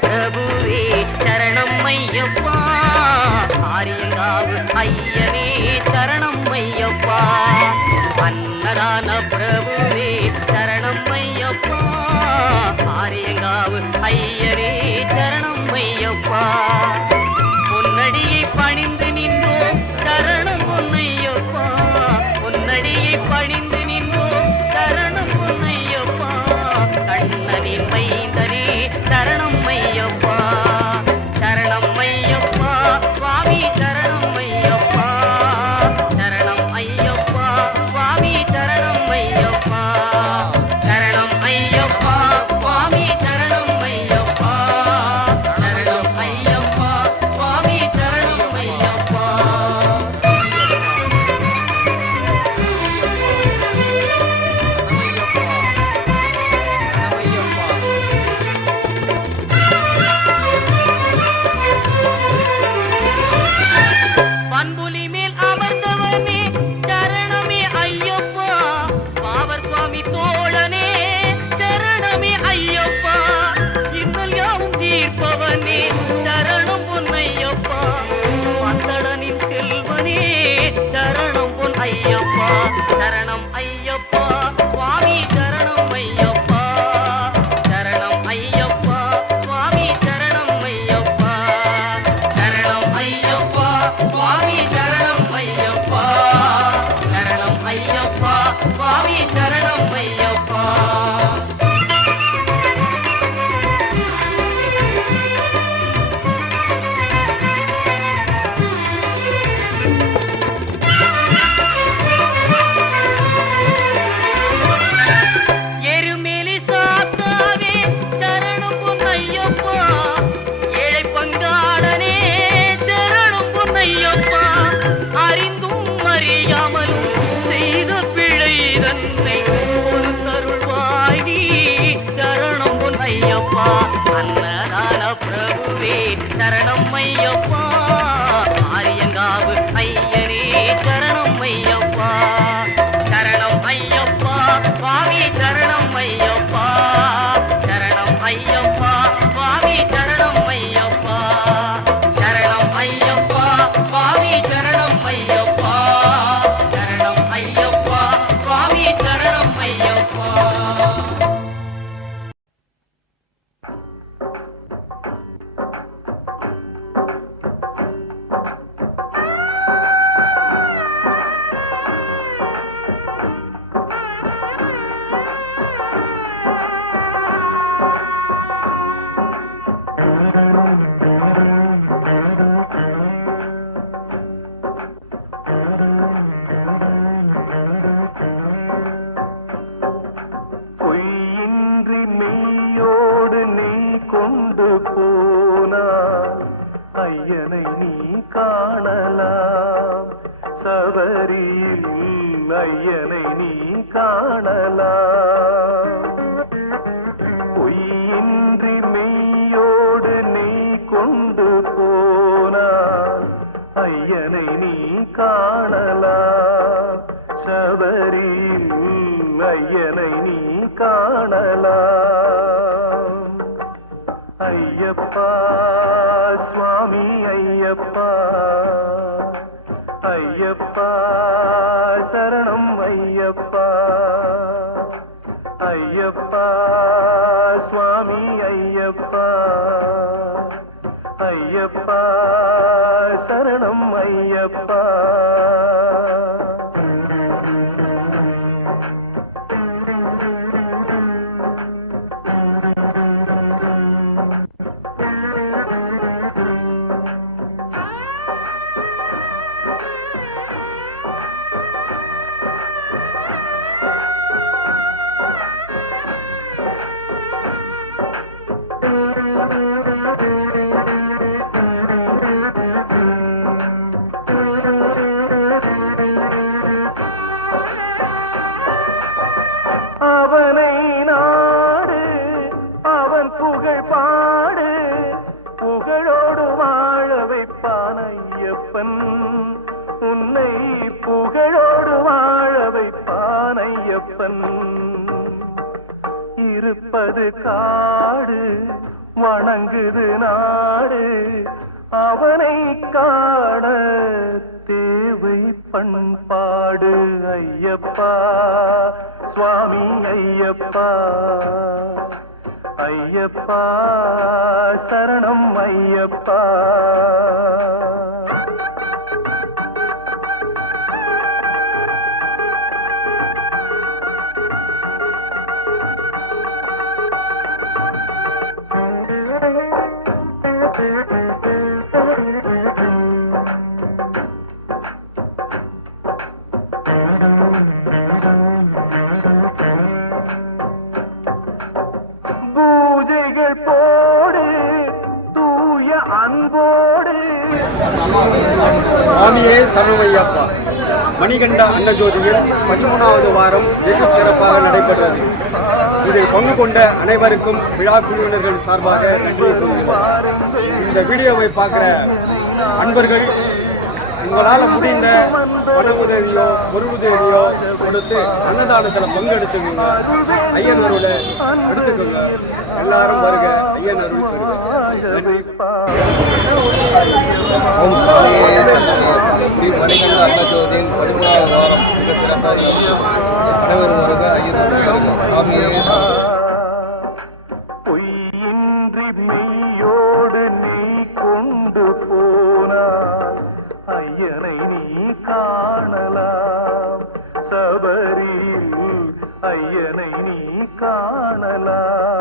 பிரபுவே சரணம் ஐயப்பா, ஆரியங்காவு ஐயனே சரணம் ஐயப்பா, அன்னதான பிரபுவே சரணம் ஐயப்பா, ஆரியங்காவு ஐயனே சரணம் ஐயப்பா, பொன்னடியை பணிந்து நின்றோம் சரணம் பொன்னையப்பா, பொன்னடியை பணிந்து நின்றோம் சரணம் பொன்னையப்பா, கண்ணனின் மைந்தனே சரணம் ஐயப்பா, சரணம் ஐயப்பா சுவாமி சரணம் ஐயப்பா, சரணம் ஐயப்பா சுவாமி சரணம் ஐயப்பா, சரணம் ஐயப்பா சுவாமி சரணம் ஐயப்பா, சரணம் ஐயப்பா சுவாமி சரணம் ஐயப்பா. பண்புலி மேல் அமர்ந்தவனே சரணமே ஐயப்பா, பாவர் சுவாமி தோழனே சரணமே ஐயப்பா, இன்னல் யாவும் தீர்ப்பவனே சரணம் பொன்னையப்பா, பந்தடனின் செல்வனே சரணம் பொன் ஐயப்பா, சரணம் ஐயப்பா சுவாமி சரணம் ஐயப்பா, சரணம் ஐயப்பா சுவாமி சரணம் ஐயப்பா, சரணம் ஐயப்பா சுவாமி சரணம் ஐயப்பா, சரணம் ஐயப்பா சுவாமி சரணம் ஐயப்பா. எருமேலி சாஸ்தாவே சரணம் பொன்னையப்பா, ஏழை பங்காளனே சரணம் பொன்னையப்பா, அறிந்தும் அறியாமலும் செய்த பிழை தன்னை பொறுத்தருள்வாய் நீ சரணம் பொன்னையப்பா, அன்னதான பிரபுவே சரணம் ஐயப்பா, ஆரியங்காவு ஐயனே சரணம் ஐயப்பா, சரணம் ஐயப்பா சுவாமி சரணம் ஐயப்பா, சரணம் ஐயப்பா சுவாமி சரணம் ஐயப்பா, சரணம் ஐயப்பா சுவாமி சரணம் ஐயப்பா, சரணம் ஐயப்பா சுவாமி சரணம் ஐயப்பா. பொய்யின்றி மெய்யோடு நீ கொண்டு போனாய், ஐயனை நீ காணலாம், சபரியில் ஐயனை நீ காணலாம். பொய்யின்றி மெய்யோடு நீ கொண்டு போனாய், ஐயனை நீ காணலாம், சபரியில் ஐயனை நீ காணலாம். ஐயப்பா சுவாமி ஐயப்பா, ஐயப்பா சரணம் ஐயப்பா, ஐயப்பா சுவாமி ஐயப்பா, ஐயப்பா சரணம் ஐயப்பா. அவனை நாடு, அவன் புகழ் பாடு, புகழோடு வாழ வைப்பான் ஐயப்பன், உன்னை புகழோடு வாழ வைப்பான் ஐயப்பன். இருப்பது காடு வணங்குது நாடு அவனை காண தேவை பண்பாடு ஐயப்பா சுவாமி ஐயப்பா ஐயப்பா சரணம் ஐயப்பா பூஜைகள் போடு தூய அன்போடு சுவாமியே சரணமையப்பா. மணிகண்ட அன்னஜோதியில் 13வது வாரம் வெகு சிறப்பாக நடைபெற்றது. இதில் பங்கு கொண்ட அனைவருக்கும் விழா குழுவினர்கள் சார்பாக நன்றியை கூறுகிறோம். இந்த வீடியோவை பார்க்குற அன்பர்கள் உங்களால் முடிந்த பண உதவியோ பொருள் உதவியோ கொடுத்து அன்னதானத்தில் பங்கெடுத்துக்கோங்க. ஐயன் அருளை எடுத்துக்கோங்க. எல்லாரும் வருக. ஐயன் அருள் பெறுக. நன்றி. ஓம் சாமியே ஸ்ரீ மணிகண்ட அன்னஜோதியின் 13வது வாரம் மிக சிறப்பாக அனைவரும் வருக. ஐயன் அருள் பெறுக. சாமியே பொய்யின்றி மெய்யோடு நீ கொண்டு போனாய் ஐயனை நீ காணலாம் சபரியில் ஐயனை நீ காணலாம்